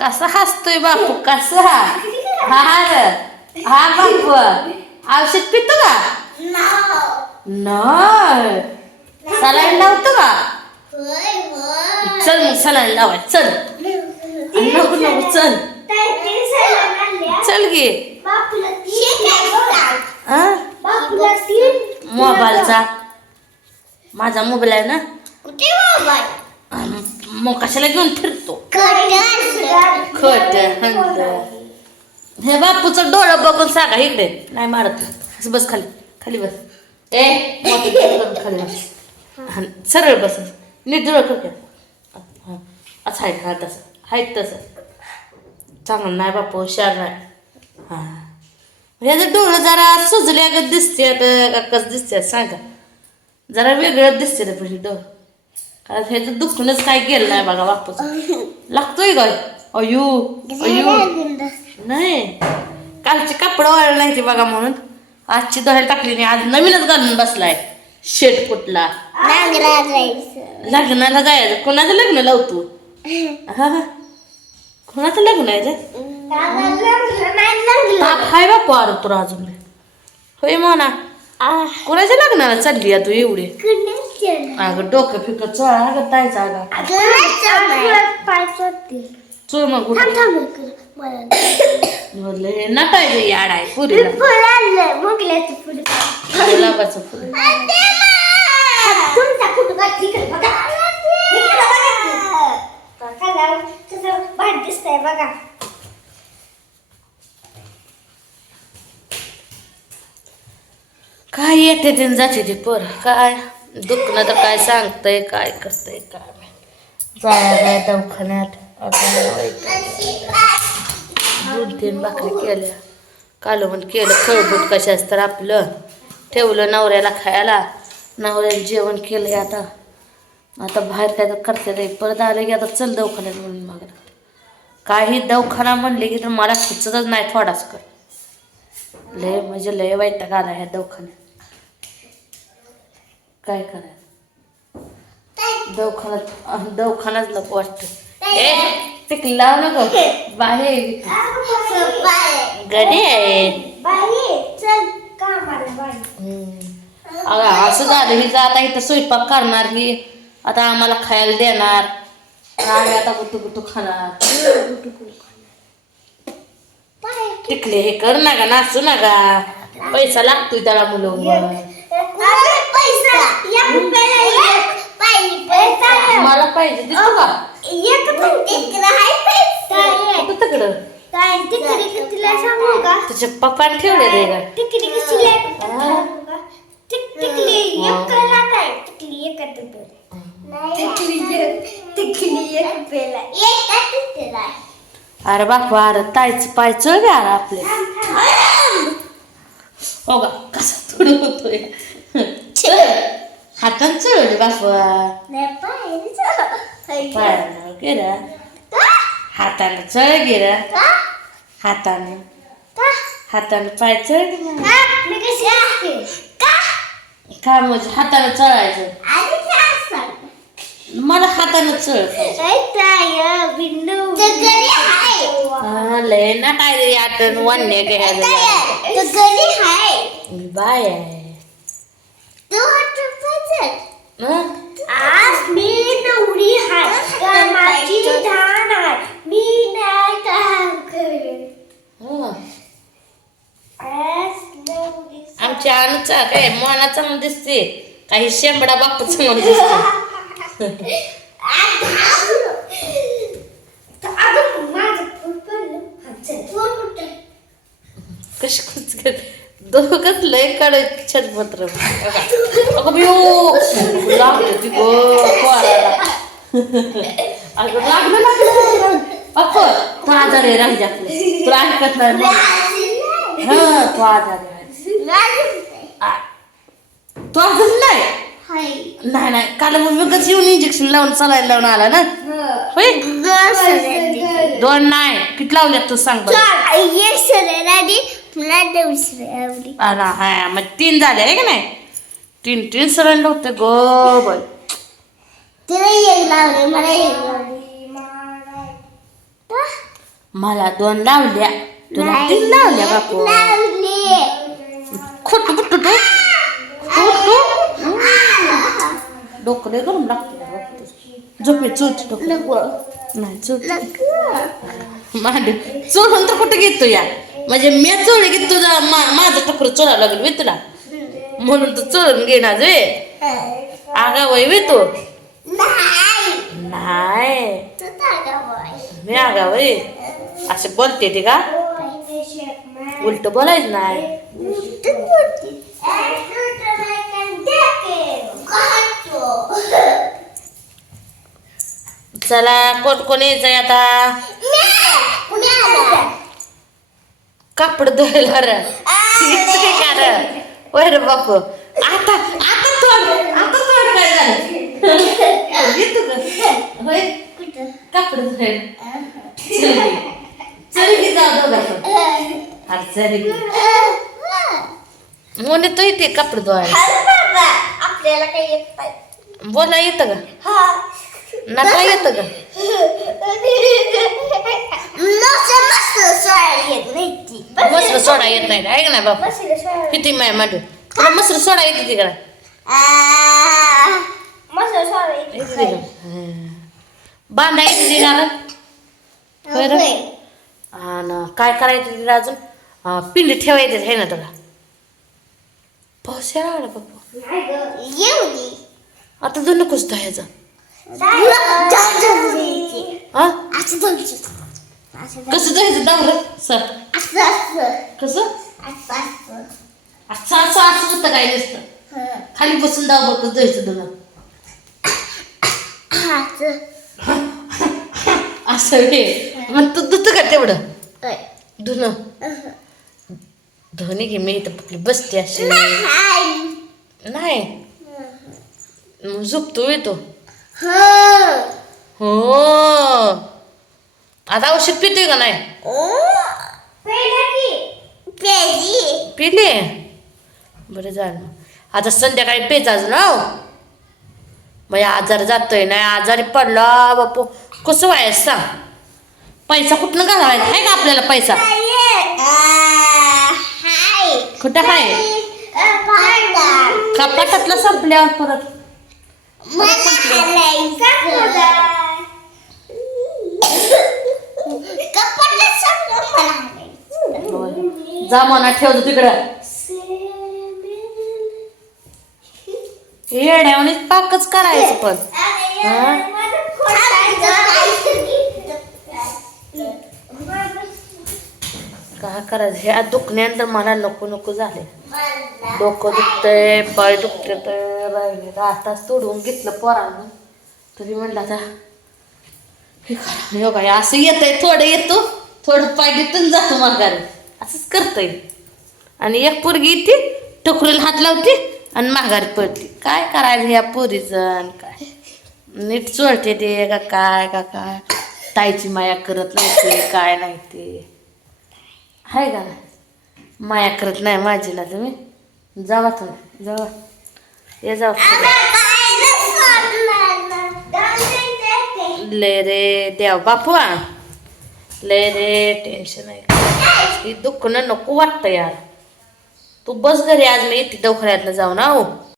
कसा हसतोय बापू कसा? हा रे. हा बापू. औषध पितो का? नाही. सलाईन लावतो का? चल मग सलाईन लावाय चल. नको नको चल. चल गे मोबाईलचा. माझा मोबाईल आहे ना? मग कशाला घेऊन फिरतो. खट हे बापूचं डोळं बघून सांगा इकडे. नाही मारत. असं बस खाली. खाली बस. ए खाली बस. हा, सरळ बस. नीट डोळं कर. हा, असं आहे हा तसं. आहे तसं. चांगलं नाही बापू हुशार नाही. हा. ह्याचं डोळं जरा सुजल्या का दिसते का कसं दिसते सांगा. जरा वेगळं दिसते रे पण डोळं. कारण ह्याचं दुखूनच काय गेलं नाही बघा बापूचं. लागतोय काय अयो अयो नाही. कालचे कपडे वाळले नाही ते बघा म्हणून. आजची धुवायला टाकली नाही. आज नवीनच घालून बसलाय. शेट कुठला. लग्नाला जायचं. कोणाचं लग्न लावतो. कोणाचं लग्न आहे हाय बापू आरो तुला अजून. होय म्हणा कोणाच्या लग्नाला चालली तू एवढे? अगं डोकं फिकं चोळा अगं तायचा अगं चोळ मग कुठे? म्हणलं हे नटायचं याड आहे पुरीला गुलाबाचं फुल. दिसतंय बघा. काय येते ते जाते ते पर? काय? दुखणं तर काय सांगतंय काय करतंय काय जायला दवाखान्यात दोन तीन भाकरी केल्या. कालवण केलं खळबूट कशाच तर आपलं. ठेवलं नवऱ्याला खायला. नवऱ्याला जेवण केलंय आता. आता बाहेर काय तर करते नाही परत आलं की आता चल दवाखान्यात म्हणून मग. काही दवाखाना म्हणले की तर मला सुचतच नाही थोडाच कर लय म्हणजे लय वाईट आला ह्या दवाखान्यात. काय करायचं? दवाखान्यात दवाखानाच नको वाटतं. ए लाव नको बाहेर. अगं, असं झालं ही आता इथं स्वयंपाक करणार ही. आता आम्हाला खायला देणार. आम्ही आता गुटू गुटू खाणार. टिकले हे कर ना का नाचू ना का पैसा लागतोय त्याला मुलं पैसा एक रुपयाला एक पैसा मला पाहिजे दिसतो का? तिकडं? काय सांगू का तुझ्या पप्पाने ठेवले रे का अरे बापा अरे तायचं पाय चळ अरे आपले. हो का कसा थोडं होतोय. हातात चळले बापा पायानं गेला हातानं चळ गेला हातानं हातानं पाय आहे का म्हणजे हातानं चळायचं मला हातानं चळ गरी लय ना काय आटण वान्य घ्यायला गरी बाय आहे तू हट पाहिजे हं? आज मी नवरी हाय. कामाची धान आहे. मी नाही काम करत. हं. आमच्या अनुचा काय मना चांगलं दिसते. काही शेंबडा बापू चांगलं दिसते. माझं कशी कुच दोघच लय काढ छटपत्र अगं बिओ लागलं ती गो पोराला. अगं लागलं लागलं अप्प तू आजार आहे रांजा तुला ऐकत नाही मग. हा तू आजार आहे. आ, तू आजार नाही? हाय नाही नाही. काल मग मी येऊन इंजेक्शन लावून चालायला लावून आला ना? होय? दोन नाही. किती लावल्यात तू सांग मला दुसरी आवडी. अरे हा मग तीन झाले आहे का नाही? तीन तीन सरण होते गो बाय तिला एक लावले मला एक लावले. मला दोन लावल्या तुला तीन लावल्या बापू. खोट बुट्टू तू. डोकं लय गरम लागतं झोपे चूच डोकं. नाही चूच मांडी. चोळून तर कुठं घेतो या? म्हणजे मी चोळी घेत तुझा मा- माझं टोकर चोळावं लागेल वे तुला? म्हणून तू चोळून घेणार जे आगा वय वे तू? नाही. मी आगा वय. असे बोलते ते का? उलट बोलायचं नाही. चला कोण कोण यायचंय आता? कापड धुवायला रे. इतके का रे. होय रे बाप. आता आता तोड आता तोड काय झालं? येतो का? होय? कापड धुवायला. चल की. चल की जाऊ दोघं अरे चल की. मोने तो इथे कापड धुवायला. आपल्याला काही येत बोला येतं का? हा. नका येतं का? मसर सोडा येत नाही ऐक ना बाप. किती माय मांडू. तुला मसर सोडा येते तिकडं. मस्त सोडायला येत येते का? बांधा येते तिला होय रे? आणि काय करायचं तिला अजून? पिंडी ठेवायची आहे ना तुला. येऊ दे आता तू नकोच धुवायचं हा? असं कसं सर. असं असं. कसं? असं असं. असं असं असं होतं काय नसतं? खाली बसून दाव बघ कसं धुवायचं धुणं असं. असं हे. मग तू धुतं का तेवढं? धुणं. धुणे घे मी इथं बसते अशी. नाही. मग झोपतो येतो हो. आता औषध पितोय का नाही? पिले? बरं झालं. आता संध्याकाळी पेच अजून हो? मग आजार जातोय नाही आजारी पडला बापू कसं व्हायचं सांग? पैसा कुठनं घालावायचा आहे का आपल्याला पैसा? कुठं आहे? कपाटातला संपल्यावर परत. जा मना ठेवतो तिकडं. येण्याने पाकच करायचं पण. काय करायचं? ह्या दुखण्यानंतर मला नको नको झाले डोकं दुखतंय पाय दुखते तर राहिले. आताच तोडून घेतलं पोरानं. तरी म्हणलं आता हे करा, हो असं काय असं थोडं येतो. थोडं पाय घेतून जातो माघारी. असंच करतंय. आणि एक पोरगी ती टोकरीला हात लावते आणि माघारी पडते काय करायचं ह्या पोरीचं काय? नीट चोळते ते का काय का काय? ताईची माया करत नाही ते काय नाही ते. आहे का ना माया करत नाही माझीला तुम्ही? जावा तुम्ही जावा. ये जाऊ ले रे देव बापू ले रे टेन्शन आहे. हे दुखणं नको वाटतं यार. तू बस घरी आज मी येते दवाखान्यातनं जाऊन आहो